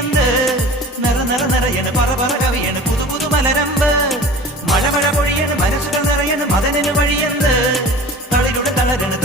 കിളിയന്ത് നിറയണ് പറ കവിയണ് പുതു മലരമ്പ് മഴ പൊഴിയണ് മനസ്സുകൾ നിറയണ് മദനന് വഴിയന്ത് തളിരുടെ തളരണ്